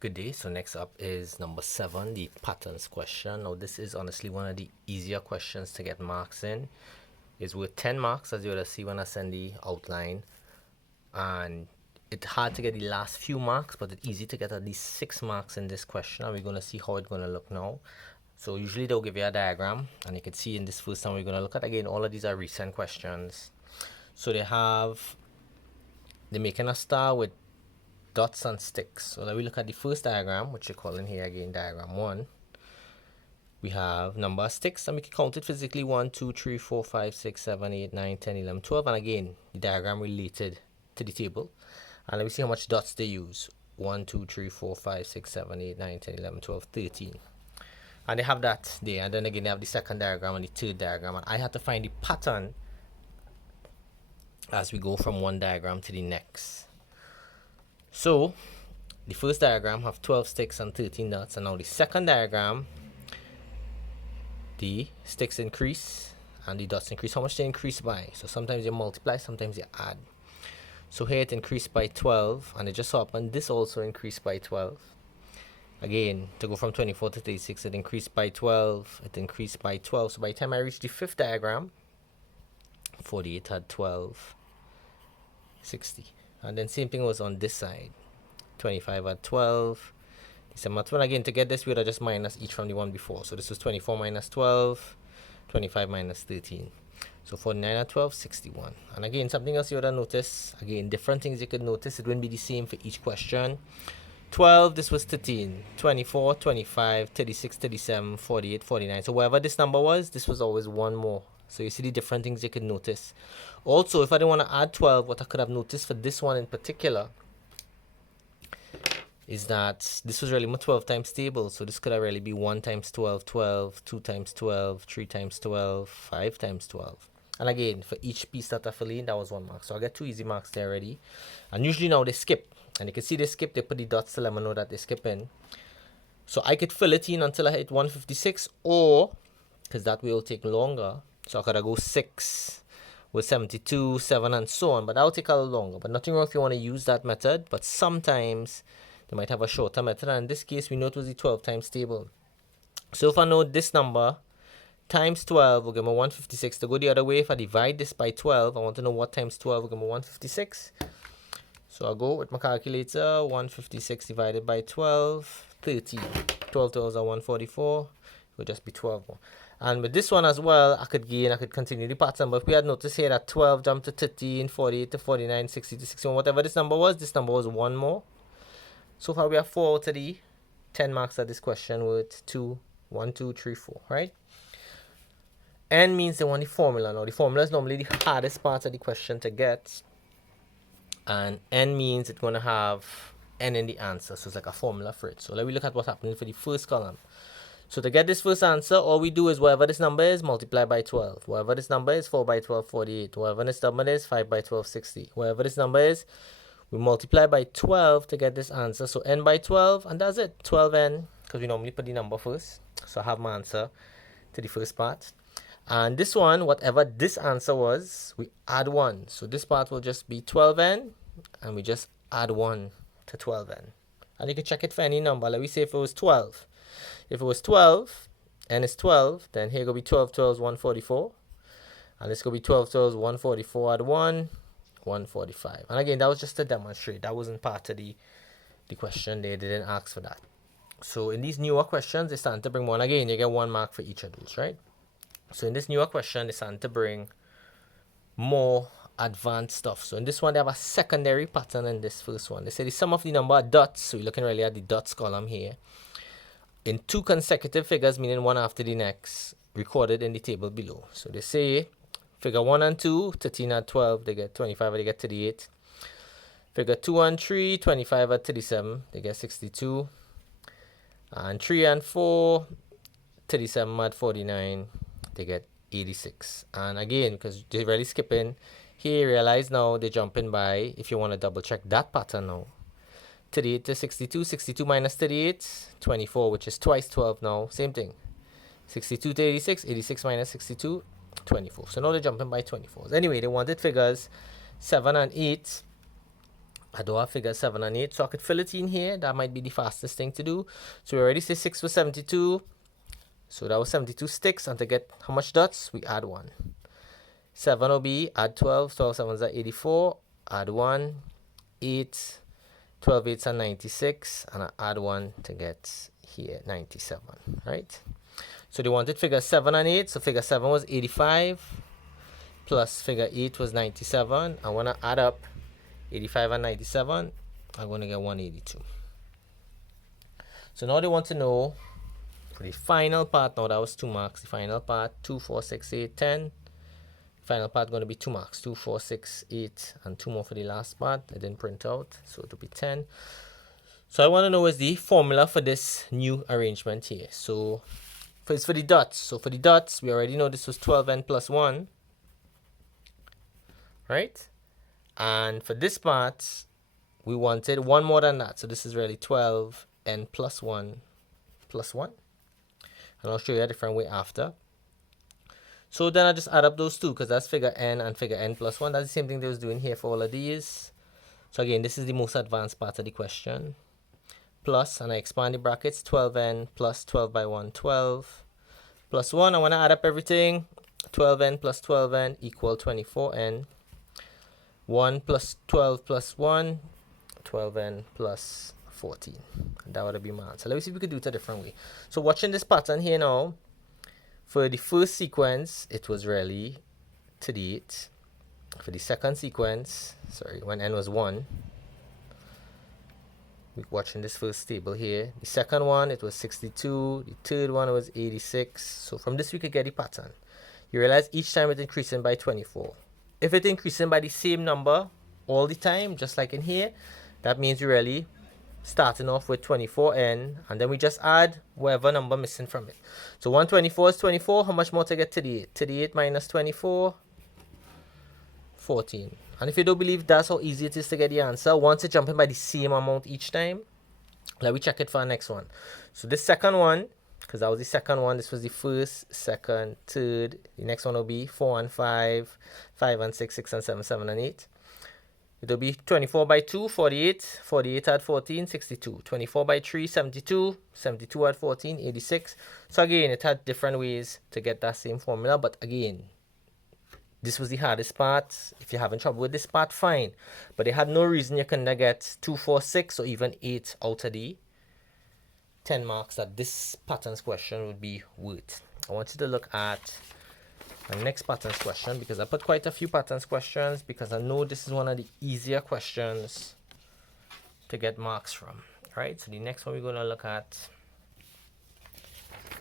Good day. So next up is number 7, the patterns question. Now this is honestly one of the easier questions to get marks in. It's worth 10 marks, as you will see when I send the outline. And it's hard to get the last few marks, but it's easy to get at least 6 marks in this question. And we're going to see how it's going to look now. So usually they'll give you a diagram, and you can see in this first one we're going to look at, again, all of these are recent questions. So they're making a star with dots and sticks. So let me look at the first diagram, which you're calling here again diagram 1. We have number of sticks, and we can count it physically: 1, 2, 3, 4, 5, 6, 7, 8, 9, 10, 11, 12. And again, the diagram related to the table. And let me see how much dots they use: 1, 2, 3, 4, 5, 6, 7, 8, 9, 10, 11, 12, 13. And they have that there. And then again, they have the second diagram and the third diagram. And I had to find the pattern as we go from one diagram to the next. So the first diagram have 12 sticks and 13 dots, and now the second diagram, the sticks increase and the dots increase. How much they increase by? So sometimes you multiply, sometimes you add. So here it increased by 12, and it just so happened this also increased by 12. Again, to go from 24 to 36, it increased by 12, it increased by 12. So by the time I reached the fifth diagram, 48 had 12, 60. And then same thing was on this side. 25 at 12. December 12. Again, to get this, we would have just minus each from the one before. So this was 24 minus 12, 25 minus 13. So 49 at 12, 61. And again, something else you would have noticed. Again, different things you could notice. It wouldn't be the same for each question. 12, this was 13. 24, 25, 36, 37, 48, 49. So wherever this number was, this was always one more. So you see the different things you could notice. Also, if I didn't want to add 12, what I could have noticed for this one in particular is that this was really my 12 times table. So this could have really be 1 times 12, 12, 2 times 12, 3 times 12, 5 times 12. And again, for each piece that I fill in, that was 1 mark. So I get 2 easy marks there already. And usually now they skip. And you can see they skip, they put the dots to let me know that they're skipping. So I could fill it in until I hit 156, or, because that will take longer, so I could go 6 with 72, 7, and so on. But that will take a little longer. But nothing wrong if you want to use that method. But sometimes they might have a shorter method. And in this case, we know it was the 12 times table. So if I know this number times 12 will give me 156. To go the other way, if I divide this by 12, I want to know what times 12 will give me 156. So I'll go with my calculator. 156 divided by 12, 13. 12 12s are 144. It would just be 12 more. And with this one as well, I could continue the pattern. But we had noticed here that 12 jumped to 13, 48 to 49, 60 to 61. Whatever this number was 1 more. So far we have 4 out of the 10 marks at this question with 1, 2, 3, 4, right? N means they want the formula. Now the formula is normally the hardest part of the question to get. And N means it's going to have N in the answer. So it's like a formula for it. So let me look at what's happening for the first column. So to get this first answer, all we do is whatever this number is, multiply by 12. Whatever this number is, 4 by 12, 48. Whatever this number is, 5 by 12, 60. Whatever this number is, we multiply by 12 to get this answer. So N by 12, and that's it. 12N, because we normally put the number first. So I have my answer to the first part. And this one, whatever this answer was, we add 1. So this part will just be 12N, and we just add 1 to 12N. And you can check it for any number. Let me say if it was 12. If it was 12, N is 12, then here going to be 12 12s, 144. And this going to be 12 12s, 144 add 1, 145. And again, that was just to demonstrate. That wasn't part of the question. They didn't ask for that. So in these newer questions, they're starting to bring one. Again, you get 1 mark for each of those, right? So in this newer question, they're starting to bring more advanced stuff. So in this one, they have a secondary pattern in this first one. They say the sum of the number of dots. So we're looking really at the dots column here. In 2 consecutive figures, meaning one after the next, recorded in the table below. So they say figure 1 and 2, 13 and 12, they get 25, they get 38. Figure 2 and 3, 25 and 37, they get 62. And 3 and 4, 37 at 49, they get 86. And again, because they're really skipping, here you realize now they're jumping by, if you want to double check that pattern now. 38 to 62, 62 minus 38, 24, which is twice 12 now, same thing. 62 to 86, 86 minus 62, 24. So now they're jumping by 24s. Anyway, they wanted figures 7 and 8, I don't have figure 7 and 8, so I could fill it in here. That might be the fastest thing to do. So we already say 6 was 72. So that was 72 sticks. And to get how much dots, we add 1. 7 will be add 12. 12 sevens are 84. Add 1. 8. 12 eights are 96. And I add 1 to get here 97. Right? So they wanted figure 7 and 8. So figure 7 was 85. Plus figure 8 was 97. And when I add up 85 and 97, I'm going to get 182. So now they want to know for the final part. Now that was 2 marks. The final part, 2, 4, 6, 8, 10. Final part going to be 2 marks. 2, 4, 6, 8, and 2 more for the last part. I didn't print out, so it will be 10. So I want to know is the formula for this new arrangement here. So it's for the dots. So for the dots, we already know this was 12n plus 1. Right? And for this part, we wanted 1 more than that. So this is really 12n plus 1 plus 1. And I'll show you a different way after. So then I just add up those two because that's figure n and figure n plus 1. That's the same thing they was doing here for all of these. So again, this is the most advanced part of the question. Plus, and I expand the brackets, 12n plus 12 by 1, 12. Plus 1, I want to add up everything. 12n plus 12n equal 24n. 1 plus 12 plus 1, 12n plus 14. And that would be my answer. Let me see if we could do it a different way. So watching this pattern here now, for the first sequence, it was really to the 8. For the second sequence, sorry, when n was 1, we're watching this first table here. The second one, it was 62. The third one was 86. So from this, we could get the pattern. You realize each time it's increasing by 24. If it's increasing by the same number all the time, just like in here, that means you're really starting off with 24n, and then we just add whatever number missing from it. So 124 is 24. How much more to get to the 8? To the 8 minus 24, 14. And if you don't believe that's how easy it is to get the answer, once it's jumping by the same amount each time, let me check it for the next one. So this second one, because that was the second one, this was the first, second, third. The next one will be 4 and 5, 5 and 6, 6 and 7, 7 and 8. It will be 24 by 2, 48. 48 add 14, 62. 24 by 3, 72. 72 add 14, 86. So again, it had different ways to get that same formula. But again, this was the hardest part. If you're having trouble with this part, fine. But they had no reason you couldn't get 2, 4, 6 or even 8 out of the 10 marks that this patterns question would be worth. I want you to look at my next patterns question, because I put quite a few patterns questions because I know this is one of the easier questions to get marks from. Right, so the next one we're going to look at,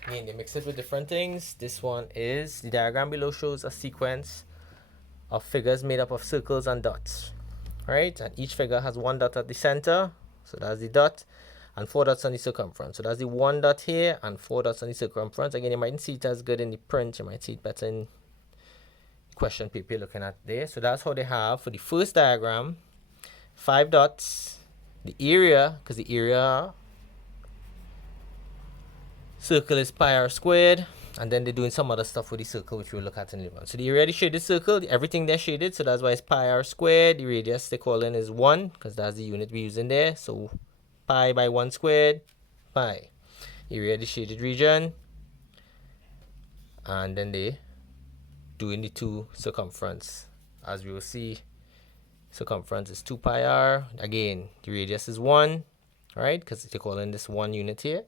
again, they mix it with different things. This one is, the diagram below shows a sequence of figures made up of circles and dots. Right, and each figure has 1 dot at the center, so that's the dot, and 4 dots on the circumference. So that's the 1 dot here and 4 dots on the circumference. Again, you mightn't see it as good in the print. You might see it better in the question paper you're looking at there. So that's how they have for the first diagram, 5 dots, the area, because the area circle is pi r squared, and then they're doing some other stuff with the circle, which we'll look at in a minute. So the area of the shaded circle, everything there shaded, so that's why it's pi r squared. The radius they call in is 1, because that's the unit we're using there. So pi by 1 squared, pi. Area of the shaded region. And then they doing the 2 circumference. As we will see, circumference is 2 pi r. Again, the radius is 1, right? Because they call in this 1 unit here.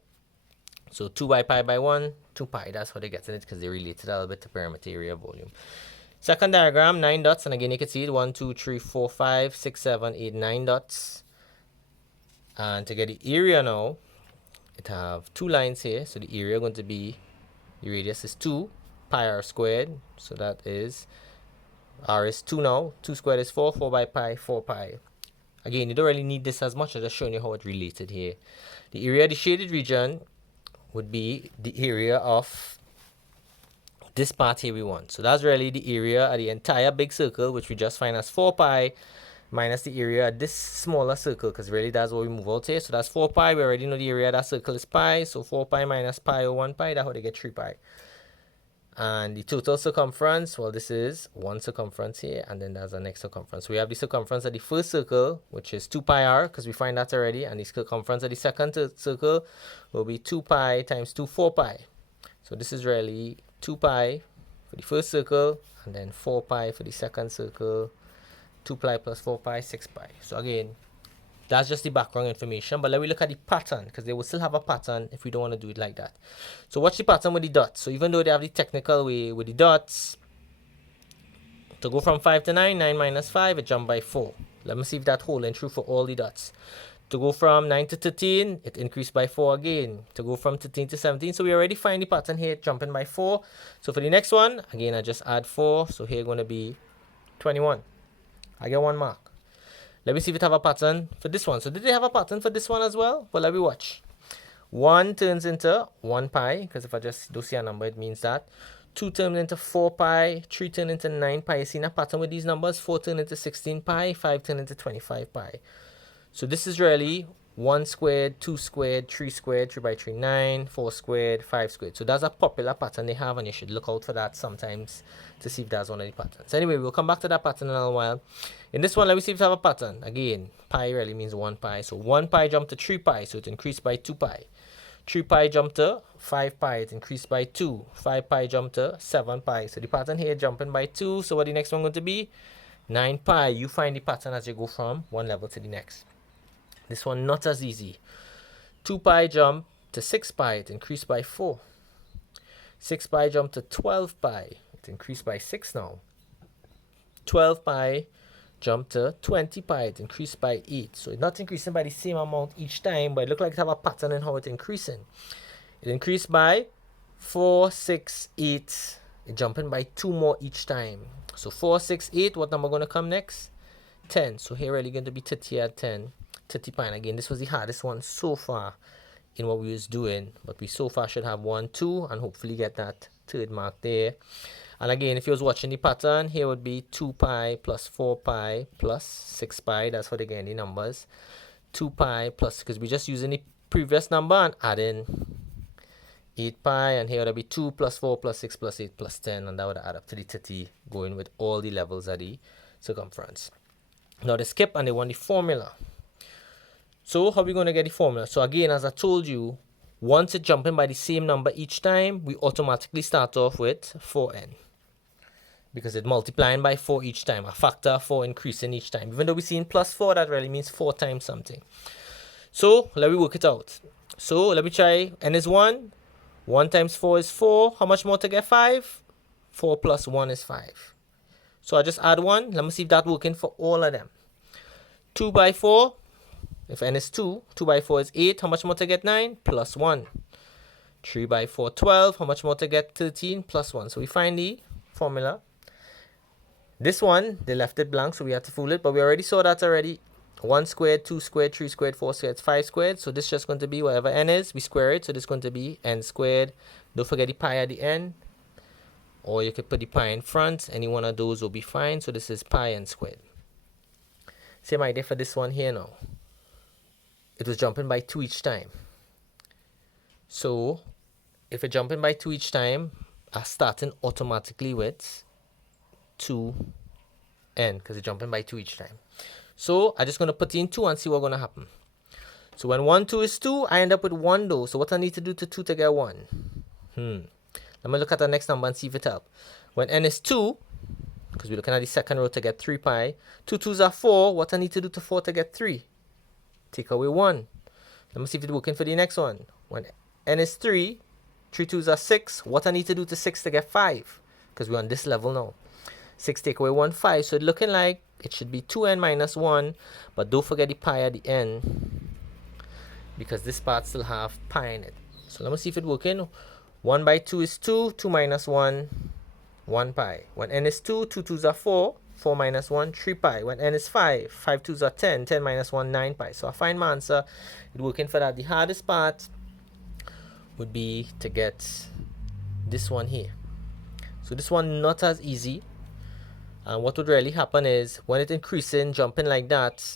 So 2 by pi by 1, 2 pi. That's how they get in it, because they related a little bit to perimeter area volume. Second diagram, 9 dots. And again, you can see it 1, 2, 3, 4, 5, 6, 7, 8, 9 dots. And to get the area now, it have 2 lines here. So the area going to be, the radius is 2 pi r squared. So that is, r is 2 now. 2 squared is 4. 4 by pi, 4 pi. Again, you don't really need this as much. I'm just showing you how it's related here. The area of the shaded region would be the area of this part here we want. So that's really the area of the entire big circle, which we just find as 4 pi minus the area of this smaller circle, because really that's what we move out here. So that's 4 pi. We already know the area of that circle is pi. So 4 pi minus pi or 1 pi, that's how they get 3 pi. And the total circumference, well, this is one circumference here, and then there's the next circumference. We have the circumference of the first circle, which is 2 pi r, because we find that already, and the circumference of the second circle will be 2 pi times 2, 4 pi. So this is really 2 pi for the first circle, and then 4 pi for the second circle, 2 pi plus 4 pi, 6 pi. So again, that's just the background information, but let me look at the pattern, because they will still have a pattern if we don't want to do it like that. So watch the pattern with the dots. So even though they have the technical way with the dots, to go from 5 to 9, 9 minus 5, it jumped by 4. Let me see if that's holding true for all the dots. To go from 9 to 13, it increased by 4 again. To go from 13 to 17, so we already find the pattern here, jumping by 4. So for the next one, again, I just add 4. So here going to be 21. I get 1 mark. Let me see if it have a pattern for this one. So did they have a pattern for this one as well? Well, let me watch. 1 turns into 1 pi, because if I just don't see a number, it means that. 2 turns into 4 pi, 3 turns into 9 pi. You see a pattern with these numbers? 4 turns into 16 pi, 5 turns into 25 pi. So this is really 1 squared, 2 squared, 3 squared, 3 by 3, 9, 4 squared, 5 squared. So that's a popular pattern they have, and you should look out for that sometimes to see if that's one of the patterns. Anyway, we'll come back to that pattern in a while. In this one, let me see if it have a pattern. Again, pi really means 1 pi. So 1 pi jumped to 3 pi, so it increased by 2 pi. 3 pi jumped to 5 pi, it increased by 2. 5 pi jumped to 7 pi. So the pattern here jumping by 2. So what the next one going to be? 9 pi. You find the pattern as you go from one level to the next. This one not as easy. 2 pi jump to 6 pi, it increased by 4. 6 pi jump to 12 pi, it increased by 6 now. 12 pi jump to 20 pi, it increased by 8. So it's not increasing by the same amount each time, but it looks like it have a pattern in how it's increasing. It increased by 4, 6, 8. It jumping by 2 more each time. So 4, 6, 8, what number going to come next? 10. So here really going to be 30 at 10. 30 pi. And again, this was the hardest one so far in what we was doing, but we so far should have 1, 2, and hopefully get that third mark there. And again, if you was watching the pattern, here would be 2 pi plus 4 pi plus 6 pi. That's what again the numbers. 2 pi plus, because we're just using the previous number and adding 8 pi, and here would be 2 plus 4 plus 6 plus 8 plus 10, and that would add up to the 30, going with all the levels of the circumference. Now they skip and they want the formula. So how are we going to get the formula? So again, as I told you, once it's jumping by the same number each time, we automatically start off with 4n. Because it's multiplying by 4 each time. A factor of 4 increasing each time. Even though we're seeing plus 4, that really means 4 times something. So let me work it out. So let me try. N is 1. 1 times 4 is 4. How much more to get 5? 4 plus 1 is 5. So I just add 1. Let me see if that's working for all of them. 2 by 4. If n is 2, 2 by 4 is 8. How much more to get 9? Plus 1. 3 by 4, 12. How much more to get 13? Plus 1. So we find the formula. This one, they left it blank, so we had to fool it. But we already saw that already. 1 squared, 2 squared, 3 squared, 4 squared, 5 squared. So this is just going to be whatever n is. We square it. So this is going to be n squared. Don't forget the pi at the end. Or you could put the pi in front. Any one of those will be fine. So this is pi n squared. Same idea for this one here now. It was jumping by 2 each time. So if it's jumping by 2 each time, I'm starting automatically with 2n, because it's jumping by 2 each time. So I'm just going to put in 2 and see what's going to happen. So when 1, 2 is 2, I end up with 1 though. So what I need to do to 2 to get 1? Let me look at the next number and see if it helps. When n is 2, because we're looking at the second row to get 3 pi, 2 2s are 4. What I need to do to 4 to get 3? Take away 1. Let me see if it's working for the next one. When n is 3, 3 2s are 6. What I need to do to 6 to get 5? Because we're on this level now. 6 take away 1, 5. So it's looking like it should be 2n minus 1. But don't forget the pi at the end, because this part still have pi in it. So let me see if it's working. 1 by 2 is 2. 2 minus 1, 1 pi. When n is 2, 2 2s are 4. 4 minus 1, 3 pi. When n is 5, 5 2s are 10. 10 minus 1, 9 pi. So I find my answer. It's working for that. The hardest part would be to get this one here. So this one not as easy. And what would really happen is when it's increasing, jumping like that,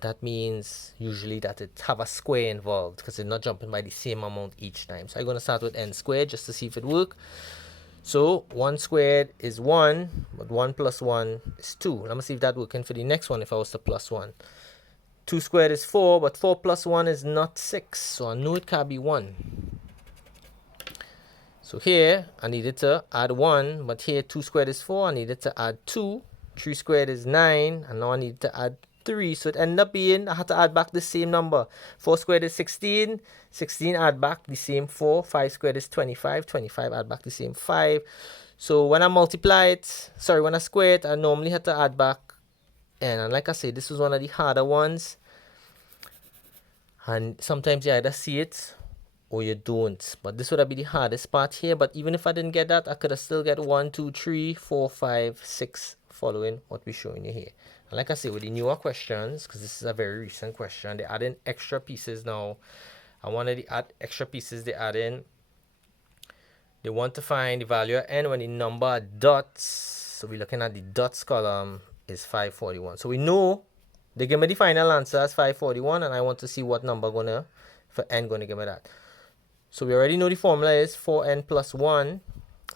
that means usually that it have a square involved, because it's not jumping by the same amount each time. So I'm going to start with n squared just to see if it works. So 1 squared is 1, but 1 plus 1 is 2. Let me see if that working for the next one if I was to plus 1. 2 squared is 4, but 4 plus 1 is not 6. So I know it can't be 1. So here, I needed to add 1, but here 2 squared is 4. I needed to add 2. 3 squared is 9, and now I need to add 3. So it ended up being, I had to add back the same number. 4 squared is 16. 16 add back the same 4. 5 squared is 25. 25 add back the same 5. So when I multiply it, when I square it, I normally had to add back n. And like I said, this was one of the harder ones. And sometimes you either see it or you don't. But this would have been the hardest part here. But even if I didn't get that, I could have still get 1, 2, 3, 4, 5, 6 following what we're showing you here. And like I say, with the newer questions, because this is a very recent question, they add in extra pieces now. And one of the extra pieces they add in, they want to find the value of n when the number of dots, so we're looking at the dots column, is 541. So we know they give me the final answer as 541, and I want to see what number for n gonna give me that. So we already know the formula is 4n plus 1,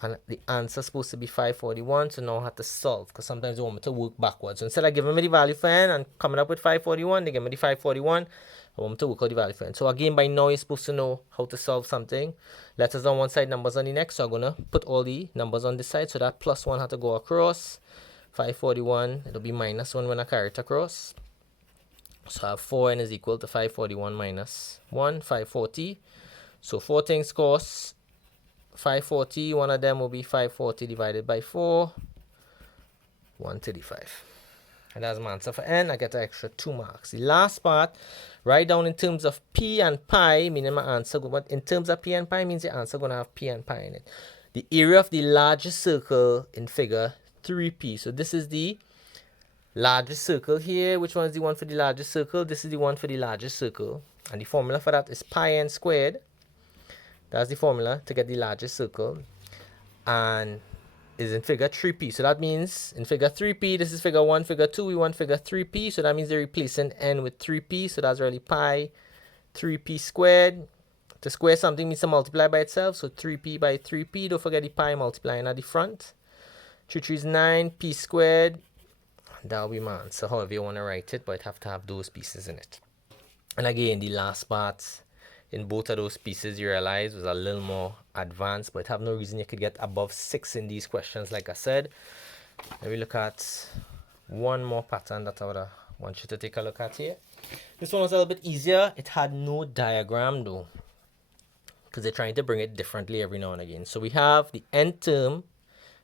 and the answer is supposed to be 541. So now I have to solve, because sometimes they want me to work backwards. So instead of giving me the value for n and coming up with 541, they give me the 541. I want me to work out the value for n. So again, by now you're supposed to know how to solve something. Letters on one side, numbers on the next. So I'm gonna put all the numbers on this side. So that plus 1 had to go across. 541, it'll be minus 1 when I carry it across. So I have 4n is equal to 541 minus 1, 540. So 4 things cost 540. One of them will be 540 divided by 4, 135. And that's my answer for n. I get an extra 2 marks. The last part, write down in terms of p and pi, meaning my answer. But in terms of p and pi means the answer going to have p and pi in it. The area of the largest circle in figure 3p. So this is the largest circle here. Which one is the one for the largest circle? This is the one for the largest circle. And the formula for that is pi n squared. That's the formula to get the largest circle. And is in figure 3p. So that means in figure 3p, this is figure 1, figure 2, we want figure 3p. So that means they're replacing n with 3p. So that's really pi 3p squared. To square something means to multiply by itself. So 3p by 3p. Don't forget the pi multiplying at the front. 3 3 is 9, p squared. That'll be my answer, however you want to write it. But it have to have those pieces in it. And again, the last part, in both of those pieces, you realize was a little more advanced, but have no reason you could get above 6 in these questions, like I said. Let me look at one more pattern that I would want you to take a look at here. This one was a little bit easier. It had no diagram though, because they're trying to bring it differently every now and again. So we have the n term.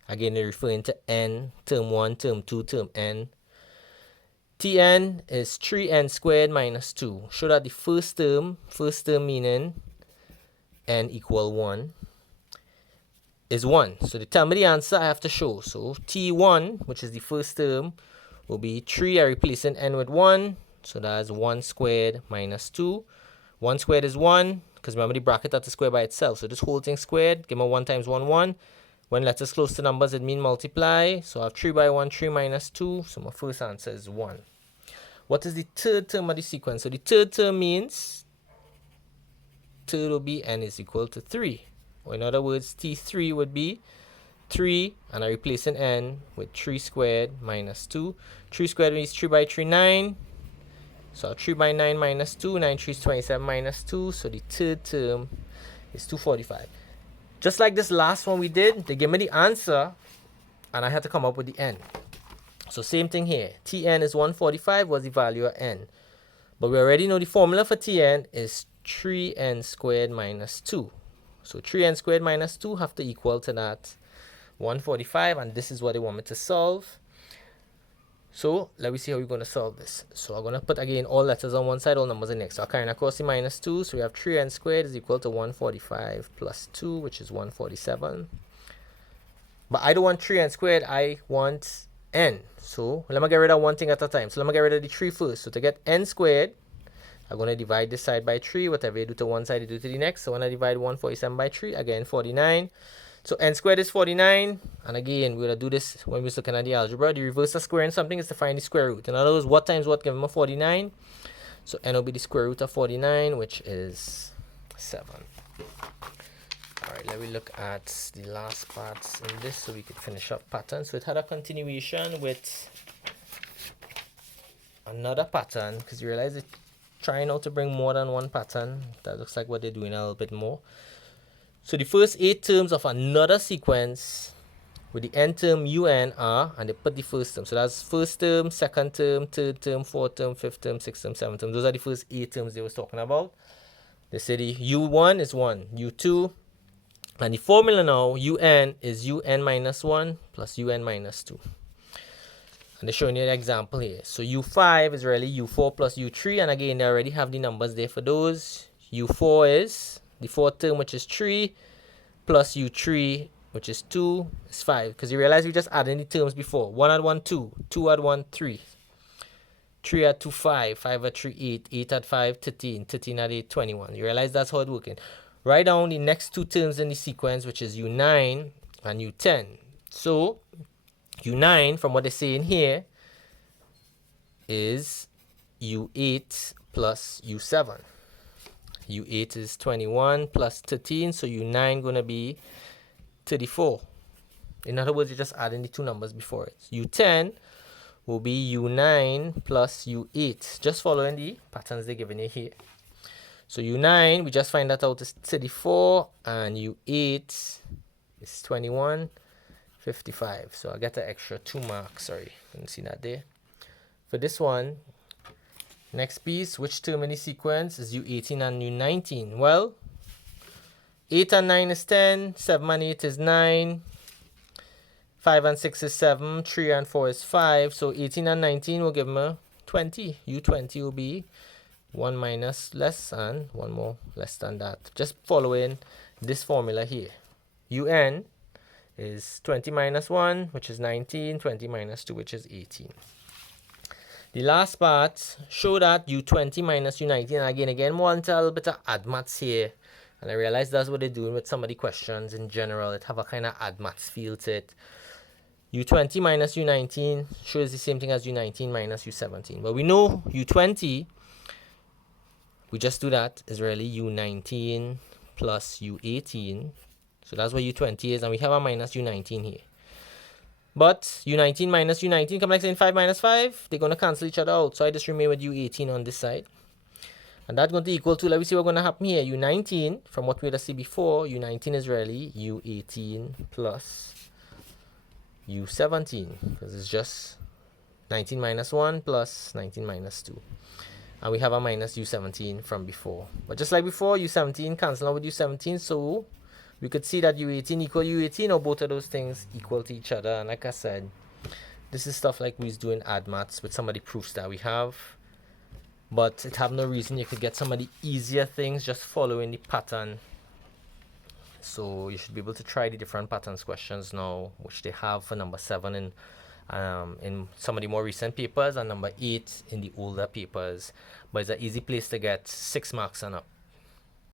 Again, they're referring to n, term 1, term 2, term n. Tn is 3n squared minus 2. Show that the first term meaning n equal 1, is 1. So they tell me the answer I have to show. So T1, which is the first term, will be 3. I replacing n with 1. So that's 1 squared minus 2. 1 squared is 1, because remember the bracket has to square by itself. So this whole thing squared, give me 1 times 1, 1. When letters close to numbers, it means multiply. So I have 3 by 1, 3 minus 2. So my first answer is 1. What is the third term of the sequence? So the third term means third will be n is equal to 3. Or in other words, T3 would be 3, and I replace an n with 3 squared minus 2. 3 squared means 3 by 3, 9. So 3 by 9 minus 2. 9 3 is 27 minus 2. So the third term is 245. Just like this last one we did, they gave me the answer, and I had to come up with the n. So same thing here. Tn is 145 was the value of n. But we already know the formula for Tn is 3n squared minus 2. So 3n squared minus 2 have to equal to that 145, and this is what they want me to solve. So let me see how we're going to solve this. So I'm going to put again all letters on one side, all numbers on the next. So I'm carrying across the minus 2. So we have 3n squared is equal to 145 plus 2, which is 147. But I don't want 3n squared, I want n. So let me get rid of one thing at a time. So let me get rid of the 3 first. So to get n squared, I'm going to divide this side by 3. Whatever you do to one side, you do to the next. So when I divide 147 by 3, again 49. So n squared is 49. And again, we're going to do this when we're looking at the algebra. The reverse of squaring something is to find the square root. In other words, what times what give me 49? So n will be the square root of 49, which is 7. Alright, let me look at the last parts in this so we could finish up pattern. So it had a continuation with another pattern, because you realize it's trying out to bring more than one pattern. That looks like what they're doing a little bit more. So the first 8 terms of another sequence with the end term un are, and they put the first term. So that's first term, second term, third term, fourth term, fifth term, sixth term, seventh term. Those are the first 8 terms they was talking about. They say the u1 is 1, u2, and the formula now, un is un minus 1 plus un minus 2. And they're showing you an example here. So u5 is really u4 plus u3, and again, they already have the numbers there for those. u4 is the fourth term, which is 3, plus u3, which is 2, is 5. Because you realize we just added the terms before. 1 add 1, 2. 2 add 1, 3. 3 add 2, 5. 5 add 3, 8. 8 add 5, 13. 13 add 8, 21. You realize that's how it's working. Write down the next 2 terms in the sequence, which is u9 and u10. So, u9, from what they say in here, is u8 plus u7. u8 is 21 plus 13, so u9 going to be 34. In other words, you're just adding the 2 numbers before it. u10 will be u9 plus u8, just following the patterns they're giving you here. So u9, we just find that out is 34, and u8 is 21, 55. So I get an extra 2 marks, sorry, you can see that there. For this one, next piece, which term in the sequence is u18 and u19? Well, 8 and 9 is 10, 7 and 8 is 9, 5 and 6 is 7, 3 and 4 is 5. So 18 and 19 will give me 20. u20 will be 1 minus less and 1 more less than that. Just following this formula here. un is 20 minus 1, which is 19, 20 minus 2, which is 18. The last part, show that u20 minus u19, and again, want a little bit of add maths here. And I realize that's what they're doing with some of the questions in general. It have a kind of add maths feel to it. u20 minus u19 shows the same thing as u19 minus u17. But we know u20, we just do that, is really u19 plus u18. So that's what u20 is, and we have a minus u19 here. But u19 minus u19, come like saying 5 minus 5, they're going to cancel each other out. So I just remain with u18 on this side. And that's going to equal to, let me see what's going to happen here. u19, from what we had seen before, u19 is really u18 plus u17. Because it's just 19 minus 1 plus 19 minus 2. And we have a minus u17 from before. But just like before, u17 cancel out with u17. So we could see that u18 equal u18, or both of those things equal to each other. And like I said, this is stuff like we're doing add maths with some of the proofs that we have. But it have no reason you could get some of the easier things just following the pattern. So you should be able to try the different patterns questions now, which they have for number 7 in some of the more recent papers, and number 8 in the older papers. But it's an easy place to get 6 marks and up.